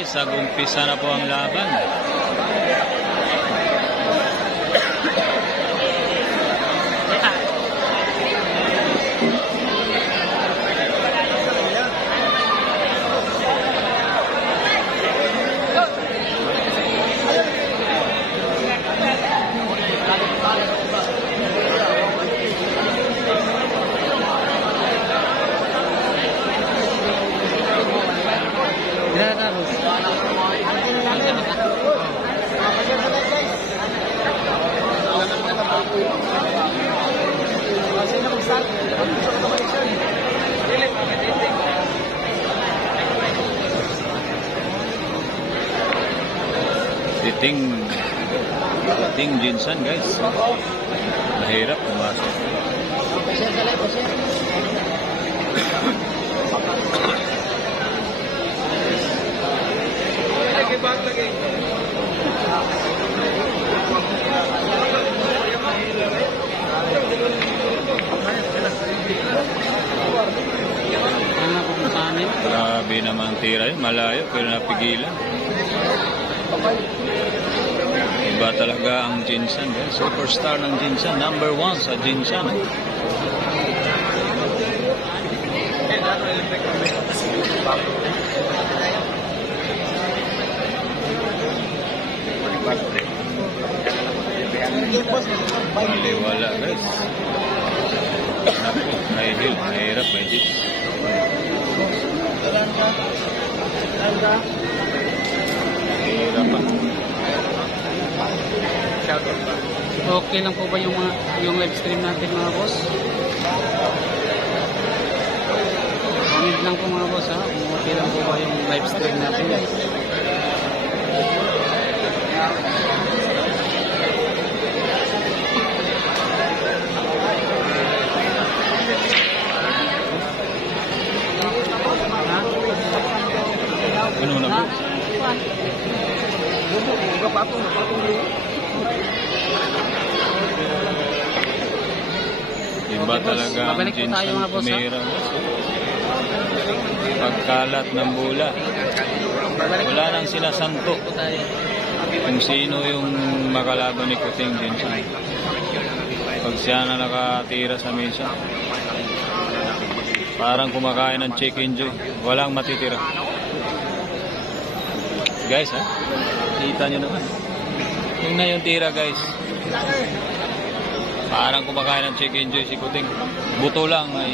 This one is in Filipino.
guys, nag-umpisa na po ang laban. Ting Jinsan guys, mahirap pumasok. Grabe naman tira yun, malayo pero napigilan. Iba talaga ang Jinsan guys. Superstar ng Jinsan. Number 1 sa Jinsan. Wala guys. Naku, nahihil. Mahirap medyo. Mahirap pa. Okay lang po ba yung live stream natin mga boss? Comment lang po mga boss ha. Okay lang po ba yung live stream natin? Ano na po? Iba talaga ang Jinsan Tumira. Pagkalat ng bola. Wala nang sinasanto kung sino yung makalaban ni Kuting Jinsan. Pag siya na nakatira sa mesa, parang kumakain ng chicken joy. Walang matitira. Guys ha, kita nyo naman. Yung na yung tira guys. Parang kumakain ng chicken joy si Kuting. Buto lang ay